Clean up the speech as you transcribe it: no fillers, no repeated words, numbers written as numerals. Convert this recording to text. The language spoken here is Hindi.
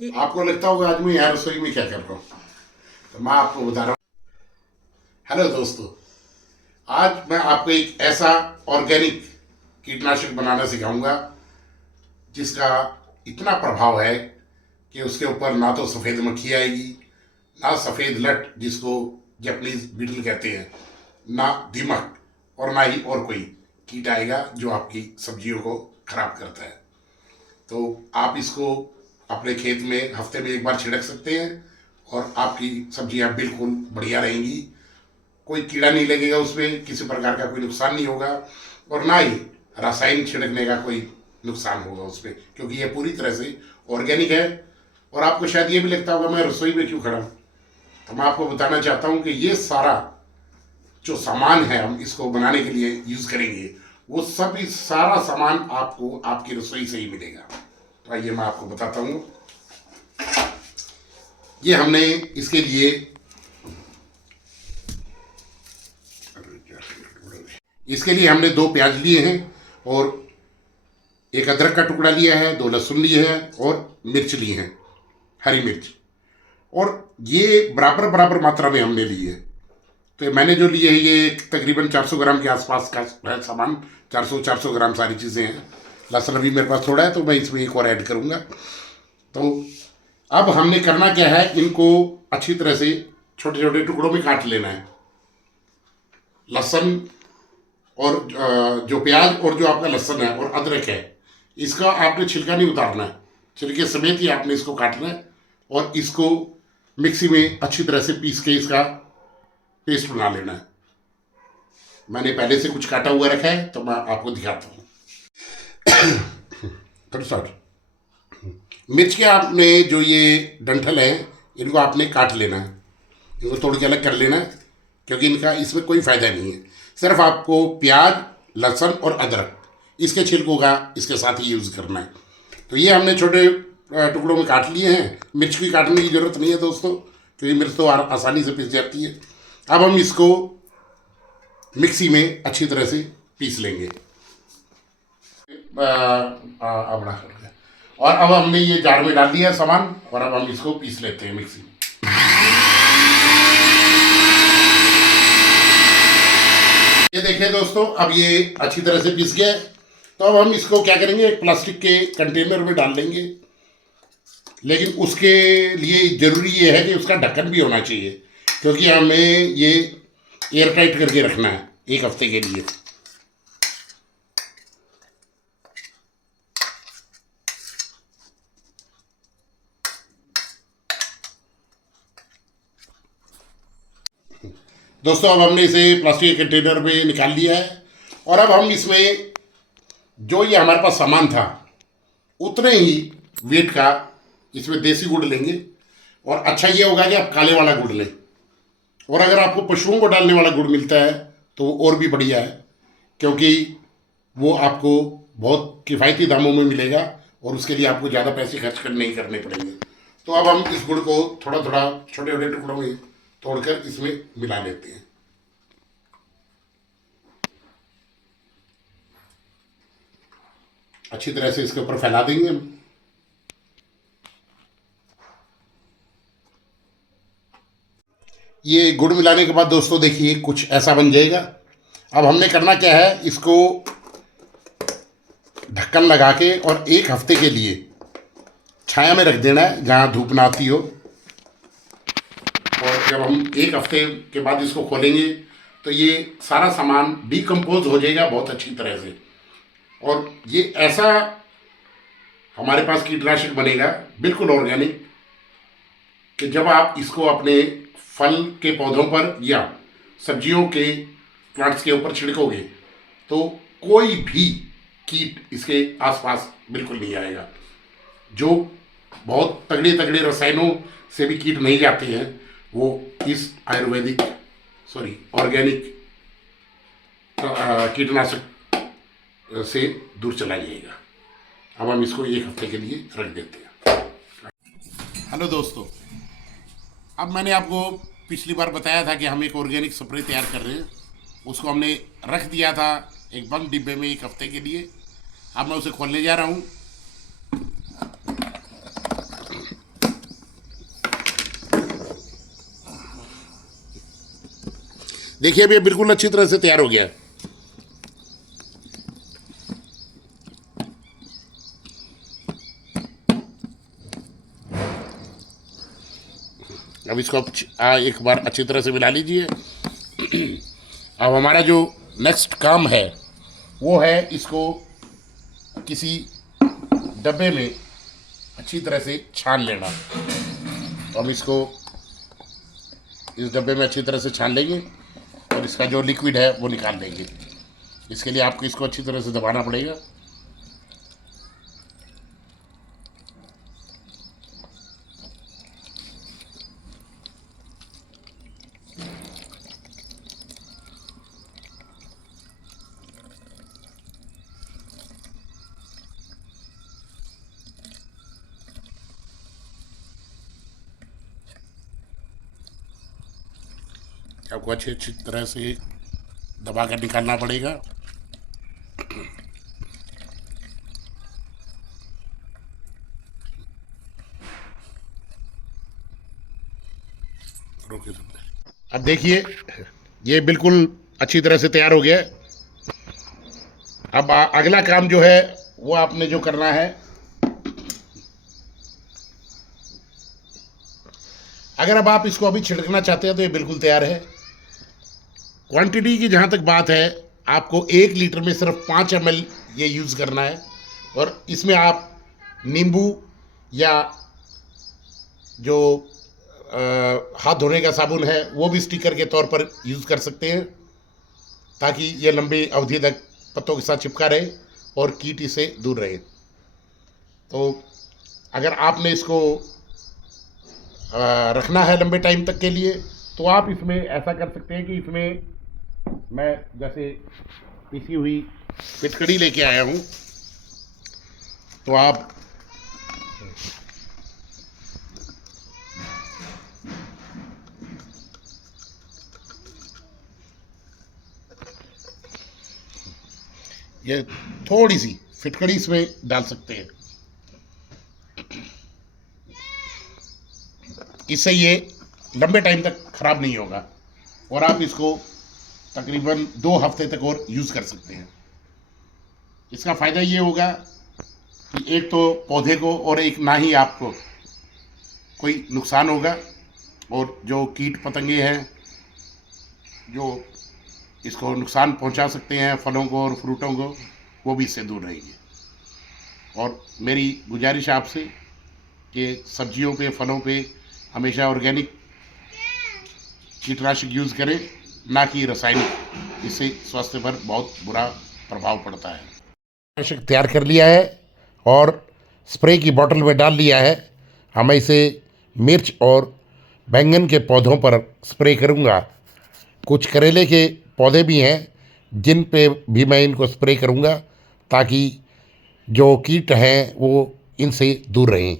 आपको लगता होगा आज मैं यहाँ रसोई में क्या कर रहा हूँ, तो मैं आपको बता रहा हूँ। हेलो दोस्तों, आज मैं आपको एक ऐसा ऑर्गेनिक कीटनाशक बनाना सिखाऊंगा जिसका इतना प्रभाव है कि उसके ऊपर ना तो सफ़ेद मक्खी आएगी, ना सफ़ेद लट जिसको जापानीज बीटल कहते हैं, ना दीमक, और ना ही और कोई कीट आएगा जो आपकी सब्जियों को खराब करता है। तो आप इसको अपने खेत में हफ्ते में एक बार छिड़क सकते हैं और आपकी सब्जियां बिल्कुल बढ़िया रहेंगी। कोई कीड़ा नहीं लगेगा उसमें, किसी प्रकार का कोई नुकसान नहीं होगा, और ना ही रासायनिक छिड़कने का कोई नुकसान होगा उसमें, क्योंकि ये पूरी तरह से ऑर्गेनिक है। और आपको शायद ये भी लगता होगा मैं रसोई में क्यों खड़ा हूँ, तो मैं आपको बताना चाहता हूँ कि ये सारा जो सामान है हम इसको बनाने के लिए यूज़ करेंगे, वो सब इस सारा सामान आपको आपकी रसोई से ही मिलेगा। तो आइए मैं आपको बताता हूँ। ये हमने इसके लिए हमने 2 प्याज लिए हैं, और एक अदरक का टुकड़ा लिया है, 2 लहसुन लिए हैं, और मिर्च लिए हैं, हरी मिर्च, और ये बराबर बराबर मात्रा में हमने लिए है। तो मैंने जो लिए है ये तकरीबन 400 ग्राम के आसपास का है सामान। 400 ग्राम सारी चीज़ें हैं। लहसुन अभी मेरे पास थोड़ा है तो मैं इसमें एक और ऐड करूँगा। तो अब हमने करना क्या है, इनको अच्छी तरह से छोटे छोटे टुकड़ों में काट लेना है। लहसुन और जो प्याज और जो आपका लहसुन है और अदरक है, इसका आपने छिलका नहीं उतारना है, छिलके समेत ही आपने इसको काटना है, और इसको मिक्सी में अच्छी तरह से पीस के इसका पेस्ट बना लेना है। मैंने पहले से कुछ काटा हुआ रखा है तो मैं आपको दिखाता हूँ। मिर्च के आपने जो ये डंठल है इनको आपने काट लेना है, इनको तोड़ के अलग कर लेना है, क्योंकि इनका इसमें कोई फ़ायदा नहीं है। सिर्फ आपको प्याज, लहसुन और अदरक इसके छिलकों का इसके साथ ही यूज़ करना है। तो ये हमने छोटे टुकड़ों में काट लिए हैं। मिर्च की काटने की ज़रूरत नहीं है दोस्तों, क्योंकि मिर्च तो आसानी से पिस जाती है। अब हम इसको मिक्सी में अच्छी तरह से पीस लेंगे। और अब हमने ये जार में डाल दिया है सामान, और अब हम इसको पीस लेते हैं मिक्सी में। ये देखिए दोस्तों, अब ये अच्छी तरह से पीस गया है। तो अब हम इसको क्या करेंगे, एक प्लास्टिक के कंटेनर में डाल लेंगे। लेकिन उसके लिए ज़रूरी ये है कि उसका ढक्कन भी होना चाहिए, क्योंकि हमें ये एयर टाइट करके रखना है 1 हफ्ते के लिए। दोस्तों अब हमने इसे प्लास्टिक के कंटेनर में निकाल लिया है, और अब हम इसमें जो ये हमारे पास सामान था उतने ही वेट का इसमें देसी गुड़ लेंगे। और अच्छा ये होगा कि आप काले वाला गुड़ लें, और अगर आपको पशुओं को डालने वाला गुड़ मिलता है तो और भी बढ़िया है, क्योंकि वो आपको बहुत किफ़ायती दामों में मिलेगा और उसके लिए आपको ज़्यादा पैसे खर्च नहीं करने पड़ेंगे। तो अब हम इस गुड़ को थोड़ा थोड़ा छोटे छोटे टुकड़ों में तोड़कर इसमें मिला लेते हैं। अच्छी तरह से इसके ऊपर फैला देंगे हम। ये गुड़ मिलाने के बाद दोस्तों देखिए कुछ ऐसा बन जाएगा। अब हमने करना क्या है, इसको ढक्कन लगा के और 1 हफ्ते के लिए छाया में रख देना है, जहाँ धूप ना आती हो। और जब हम 1 हफ्ते के बाद इसको खोलेंगे तो ये सारा सामान डिकम्पोज हो जाएगा बहुत अच्छी तरह से, और ये ऐसा हमारे पास कीटनाशक बनेगा बिल्कुल ऑर्गेनिक, कि जब आप इसको अपने फल के पौधों पर या सब्जियों के प्लांट्स के ऊपर छिड़कोगे तो कोई भी कीट इसके आसपास बिल्कुल नहीं आएगा। जो बहुत तगड़े तगड़े रसायनों से भी कीट नहीं जाते हैं, वो इस ऑर्गेनिक कीटनाशक से दूर चला जाएगा। अब हम इसको 1 हफ्ते के लिए रख देते हैं। हेलो दोस्तों, अब मैंने आपको पिछली बार बताया था कि हम एक ऑर्गेनिक स्प्रे तैयार कर रहे हैं। उसको हमने रख दिया था एक बंद डिब्बे में 1 हफ्ते के लिए। अब मैं उसे खोलने जा रहा हूँ। देखिए अभी ये बिल्कुल अच्छी तरह से तैयार हो गया है। अब इसको एक बार अच्छी तरह से मिला लीजिए। अब हमारा जो नेक्स्ट काम है वो है इसको किसी डब्बे में अच्छी तरह से छान लेना। तो हम इसको इस डब्बे में अच्छी तरह से छान लेंगे और इसका जो लिक्विड है वो निकाल लेंगे। इसके लिए आपको इसको अच्छी तरह से दबाना पड़ेगा। आपको अच्छी अच्छी तरह से दबा कर निकालना पड़ेगा। अब देखिए ये बिल्कुल अच्छी तरह से तैयार हो गया है। अब अगला काम जो है वो आपने जो करना है, अगर अब आप इसको अभी छिड़कना चाहते हैं तो ये बिल्कुल तैयार है। क्वांटिटी की जहाँ तक बात है, आपको 1 लीटर में सिर्फ 5 ml ये यूज़ करना है और इसमें आप नींबू या जो हाथ धोने का साबुन है वो भी स्टिकर के तौर पर यूज़ कर सकते हैं, ताकि ये लंबी अवधि तक पत्तों के साथ चिपका रहे और कीट इसे दूर रहे। तो अगर आपने इसको रखना है लंबे टाइम तक के लिए तो आप इसमें ऐसा कर सकते हैं कि इसमें मैं जैसे पिसी हुई फिटकड़ी लेके आया हूँ, तो आप ये थोड़ी सी फिटकड़ी इसमें डाल सकते हैं। इससे ये लंबे टाइम तक ख़राब नहीं होगा और आप इसको तकरीबन 2 हफ्ते तक और यूज़ कर सकते हैं। इसका फ़ायदा ये होगा कि एक तो पौधे को और एक ना ही आपको कोई नुकसान होगा, और जो कीट पतंगे हैं जो इसको नुकसान पहुंचा सकते हैं फलों को और फ्रूटों को, वो भी इससे दूर रहेंगे। और मेरी गुजारिश आपसे कि सब्जियों पे फलों पे हमेशा ऑर्गेनिक कीटनाशक यूज़ करें, ना कि रासायनिक। इससे स्वास्थ्य पर बहुत बुरा प्रभाव पड़ता है। कीटनाशक तैयार कर लिया है और स्प्रे की बोतल में डाल लिया है। मैं इसे मिर्च और बैंगन के पौधों पर स्प्रे करूँगा। कुछ करेले के पौधे भी हैं जिन पे भी मैं इनको स्प्रे करूँगा, ताकि जो कीट हैं वो इनसे दूर रहें।